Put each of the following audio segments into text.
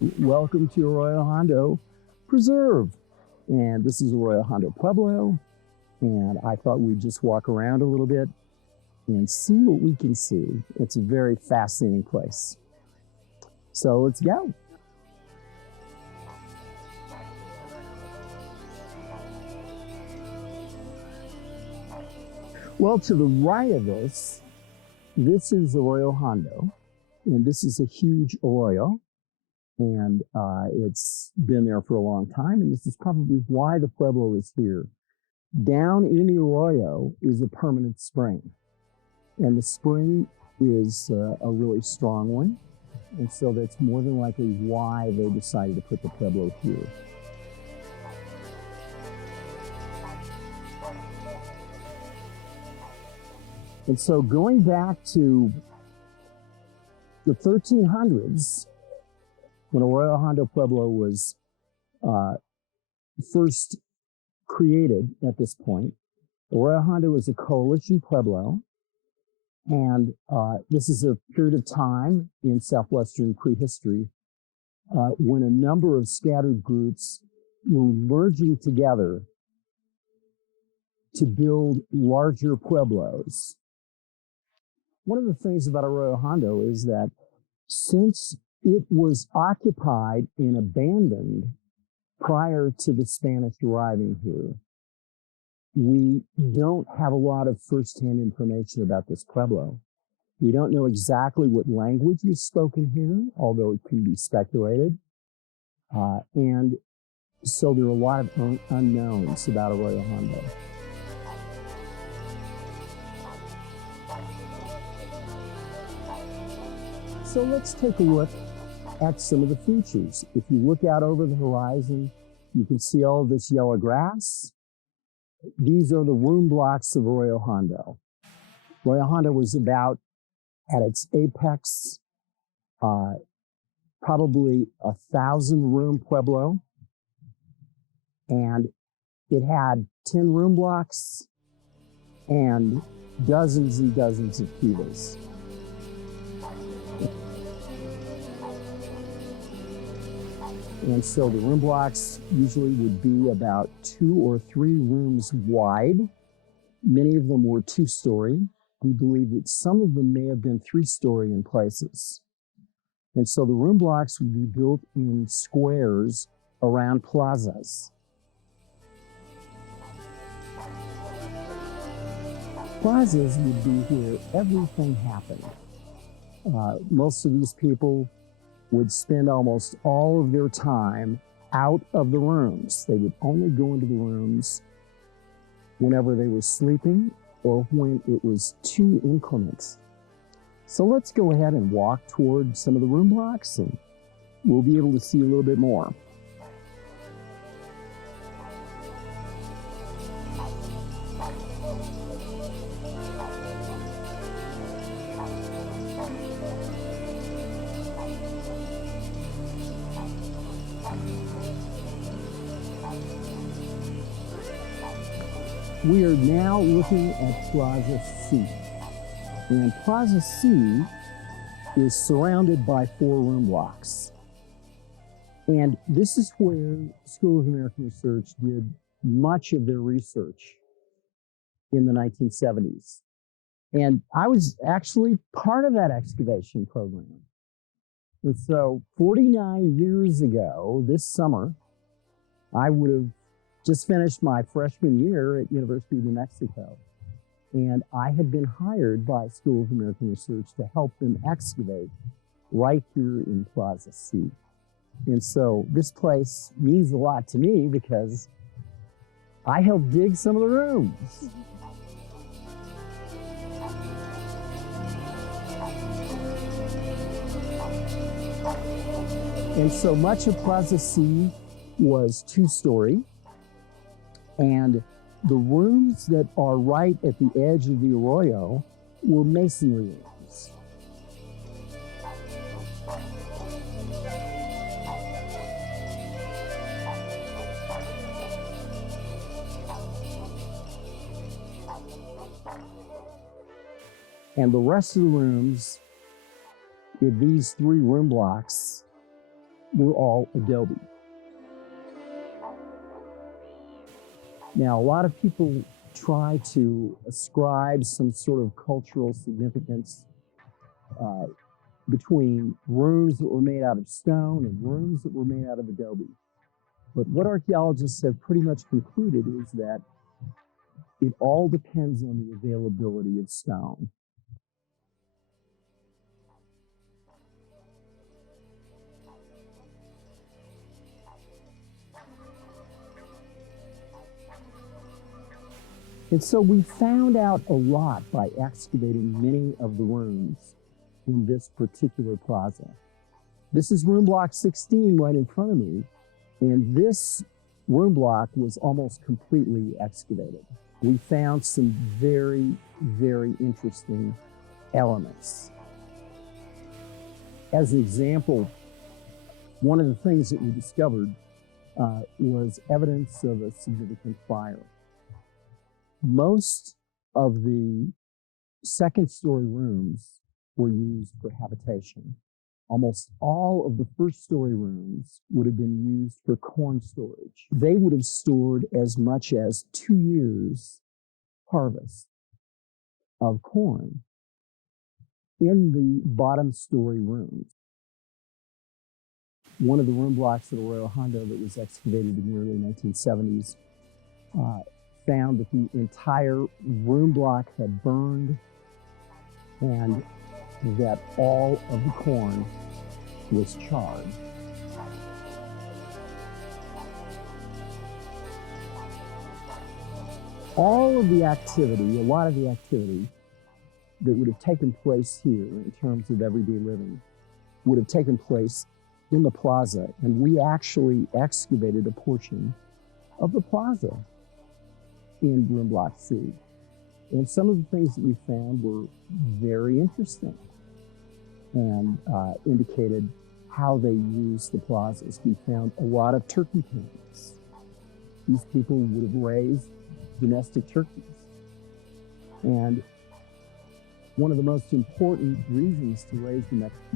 Welcome to Arroyo Hondo Preserve. And this is Arroyo Hondo Pueblo. And I thought we'd just walk around a little bit and see what we can see. It's a very fascinating place. So let's go. Well, to the right of this is Arroyo Hondo, and this is a huge arroyo, and it's been there for a long time, and this is probably why the Pueblo is here. Down in the arroyo is a permanent spring, and the spring is a really strong one, and so that's more than likely why they decided to put the Pueblo here. And so going back to the 1300s, when Arroyo Hondo Pueblo was first created at this point, Arroyo Hondo was a coalition pueblo, and this is a period of time in southwestern prehistory when a number of scattered groups were merging together to build larger pueblos. One of the things about Arroyo Hondo is that since it was occupied and abandoned prior to the Spanish arriving here, we don't have a lot of firsthand information about this pueblo. We don't know exactly what language is spoken here, although it can be speculated. And so there are a lot of unknowns about Arroyo Hondo. So let's take a look at some of the features. If you look out over the horizon, you can see all of this yellow grass. These are the room blocks of Arroyo Hondo. Arroyo Hondo was about, at its apex, probably 1,000-room pueblo. And it had 10 room blocks and dozens and dozens of kivas. And so the room blocks usually would be about 2 or 3 rooms wide. Many of them were 2-story. We believe that some of them may have been 3-story in places. And so the room blocks would be built in squares around plazas. Plazas would be where everything happened. Most of these people would spend almost all of their time out of the rooms. They would only go into the rooms whenever they were sleeping or when it was too inclement. So let's go ahead and walk toward some of the room blocks, and we'll be able to see a little bit more. We are now looking at Plaza C. And Plaza C is surrounded by 4 room blocks. And this is where School of American Research did much of their research in the 1970s. And I was actually part of that excavation program. And so 49 years ago, this summer, I would have just finished my freshman year at University of New Mexico. And I had been hired by School of American Research to help them excavate right here in Plaza C. And so this place means a lot to me because I helped dig some of the rooms. And so much of Plaza C was 2-story. And the rooms that are right at the edge of the arroyo were masonry rooms. And the rest of the rooms in these 3 room blocks were all adobe. Now, a lot of people try to ascribe some sort of cultural significance between rooms that were made out of stone and rooms that were made out of adobe. But what archaeologists have pretty much concluded is that it all depends on the availability of stone. And so we found out a lot by excavating many of the rooms in this particular plaza. This is room block 16 right in front of me, and this room block was almost completely excavated. We found some very, very interesting elements. As an example, one of the things that we discovered was evidence of a significant fire. Most of the second-story rooms were used for habitation. Almost all of the first-story rooms would have been used for corn storage. They would have stored as much as 2 years' harvest of corn in the bottom-story rooms. One of the room blocks at Arroyo Hondo that was excavated in the early 1970s found that the entire room block had burned and that all of the corn was charred. All of the activity, a lot of the activity that would have taken place here in terms of everyday living would have taken place in the plaza, and we actually excavated a portion of the plaza in room block C. And some of the things that we found were very interesting and indicated how they used the plazas. We found a lot of turkey pens. These people would have raised domestic turkeys. And one of the most important reasons to raise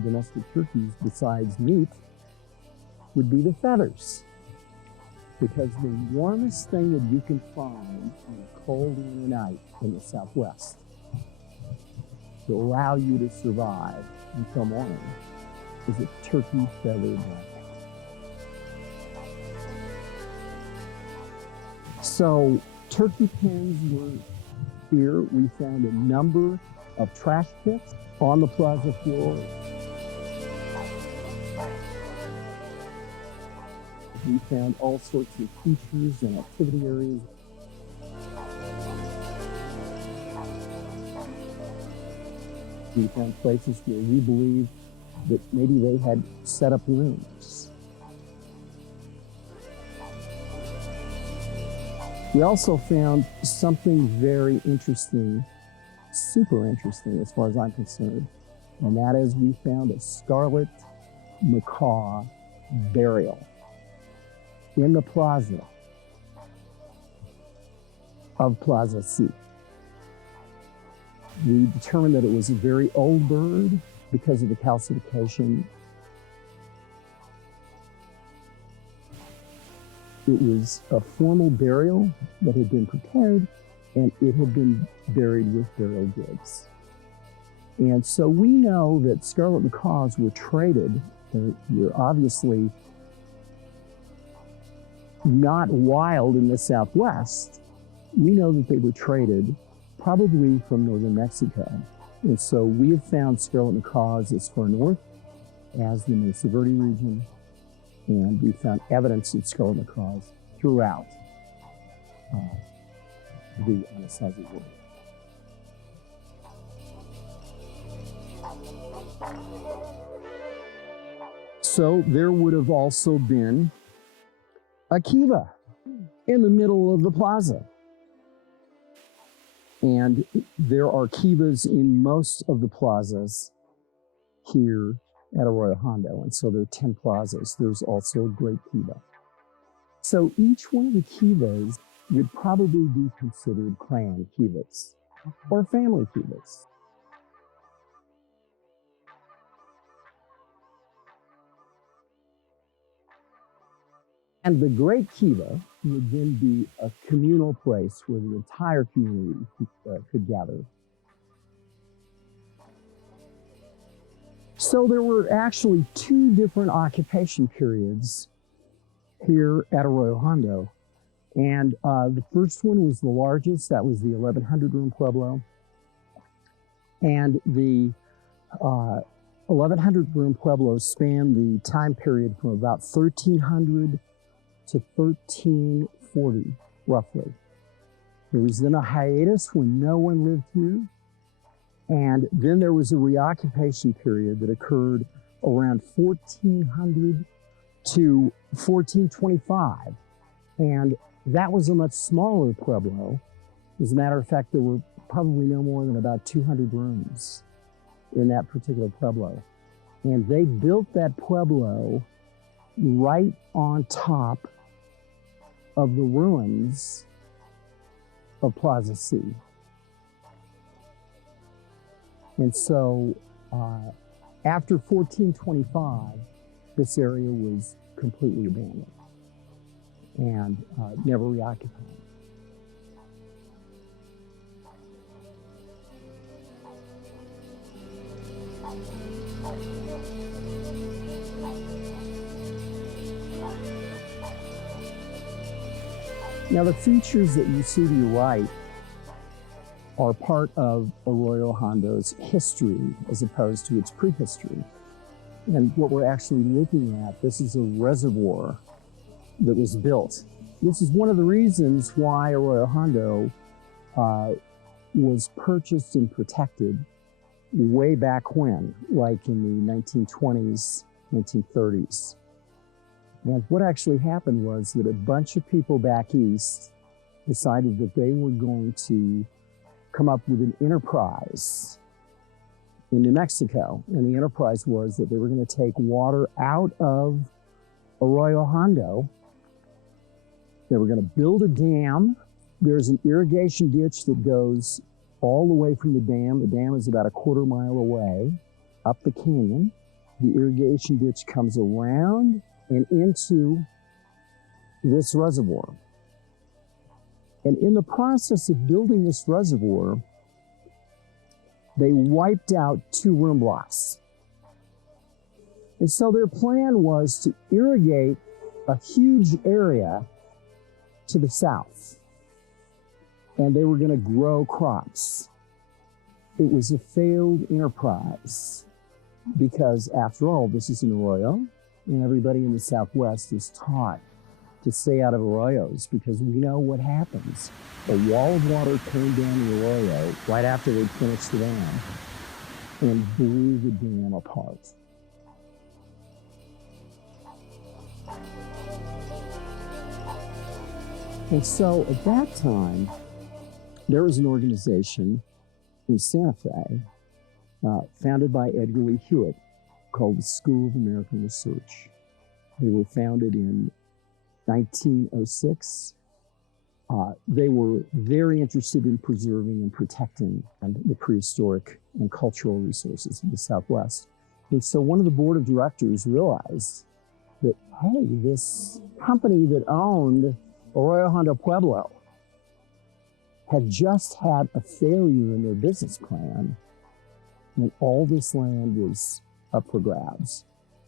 domestic turkeys, besides meat, would be the feathers. Because the warmest thing that you can find on a cold winter night in the Southwest to allow you to survive until morning is a turkey feather blanket. So turkey pens were here. We found a number of trash pits on the plaza floor. We found all sorts of features and activity areas. We found places where we believe that maybe they had set up rooms. We also found something very interesting, super interesting as far as I'm concerned, and that is we found a scarlet macaw burial in the plaza of Plaza C. We determined that it was a very old bird because of the calcification. It was a formal burial that had been prepared, and it had been buried with burial goods. And so we know that scarlet macaws were traded. They're obviously not wild in the Southwest. We know that they were traded probably from northern Mexico. And so we have found scarlet macaws as far north as the Mesa Verde region, and we found evidence of scarlet macaws throughout the Anasazi River. So there would have also been a kiva in the middle of the plaza. And there are kivas in most of the plazas here at Arroyo Hondo. And so there are 10 plazas. There's also a great kiva. So each one of the kivas would probably be considered clan kivas or family kivas. And the Great Kiva would then be a communal place where the entire community could gather. So there were actually two different occupation periods here at Arroyo Hondo. And the first one was the largest, that was the 1,100 room Pueblo. And the 1,100 room Pueblo spanned the time period from about 1,300 to 1340, roughly. There was then a hiatus when no one lived here. And then there was a reoccupation period that occurred around 1400 to 1425. And that was a much smaller Pueblo. As a matter of fact, there were probably no more than about 200 rooms in that particular Pueblo. And they built that Pueblo right on top of the ruins of Plaza C. And so after 1425, this area was completely abandoned and never reoccupied. Now the features that you see to your right are part of Arroyo Hondo's history as opposed to its prehistory. And what we're actually looking at, this is a reservoir that was built. This is one of the reasons why Arroyo Hondo was purchased and protected way back when, like in the 1920s, 1930s. And what actually happened was that a bunch of people back east decided that they were going to come up with an enterprise in New Mexico. And the enterprise was that they were going to take water out of Arroyo Hondo. They were going to build a dam. There's an irrigation ditch that goes all the way from the dam. The dam is about a quarter mile away up the canyon. The irrigation ditch comes around and into this reservoir. And in the process of building this reservoir, they wiped out 2 room blocks. And so their plan was to irrigate a huge area to the south. And they were going to grow crops. It was a failed enterprise because, after all, this is an arroyo, and everybody in the Southwest is taught to stay out of arroyos because we know what happens. A wall of water came down the arroyo right after they'd finished the dam and blew the dam apart. And so at that time, there was an organization in Santa Fe founded by Edgar Lee Hewitt called the School of American Research. They were founded in 1906. They were very interested in preserving and protecting the prehistoric and cultural resources of the Southwest. And so one of the board of directors realized that, hey, this company that owned Arroyo Hondo Pueblo had just had a failure in their business plan, and all this land was up for grabs.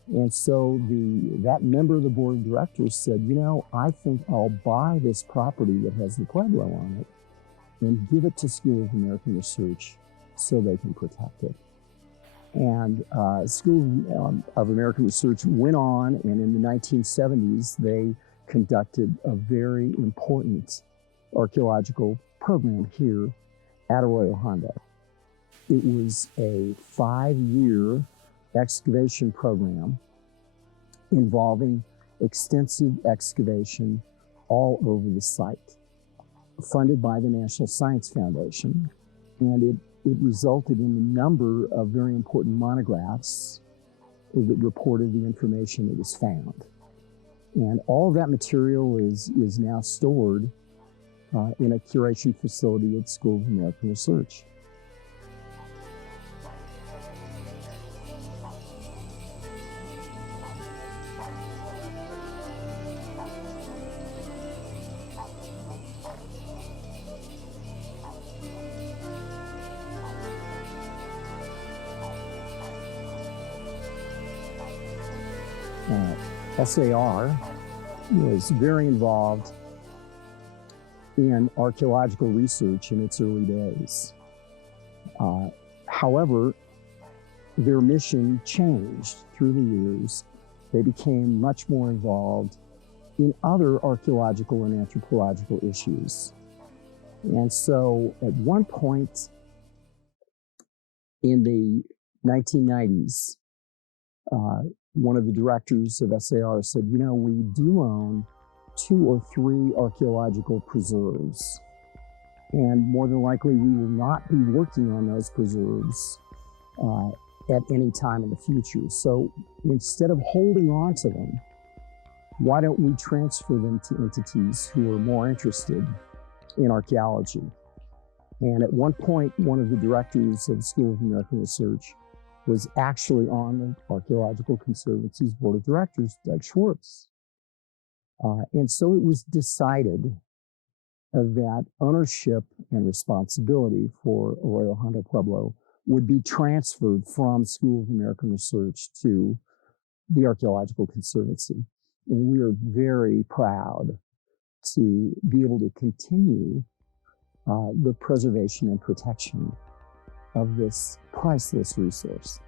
And so that member of the board of directors said, you know, I think I'll buy this property that has the Pueblo on it and give it to School of American Research so they can protect it. And School of American Research went on, and in the 1970s, they conducted a very important archaeological program here at Arroyo Hondo. It was a 5-year excavation program involving extensive excavation all over the site, funded by the National Science Foundation. And it resulted in a number of very important monographs that reported the information that was found. And all of that material is now stored in a curation facility at School of American Research. SAR was very involved in archaeological research in its early days. However, their mission changed through the years. They became much more involved in other archaeological and anthropological issues. And so at one point in the 1990s, one of the directors of SAR said, you know, we do own 2 or 3 archaeological preserves, and more than likely we will not be working on those preserves at any time in the future. So instead of holding on to them, why don't we transfer them to entities who are more interested in archaeology? And at one point, one of the directors of the School of American Research was actually on the Archaeological Conservancy's board of directors, Doug Schwartz. And so it was decided that ownership and responsibility for Arroyo Hondo Pueblo would be transferred from School of American Research to the Archaeological Conservancy. And we are very proud to be able to continue the preservation and protection of this priceless resource.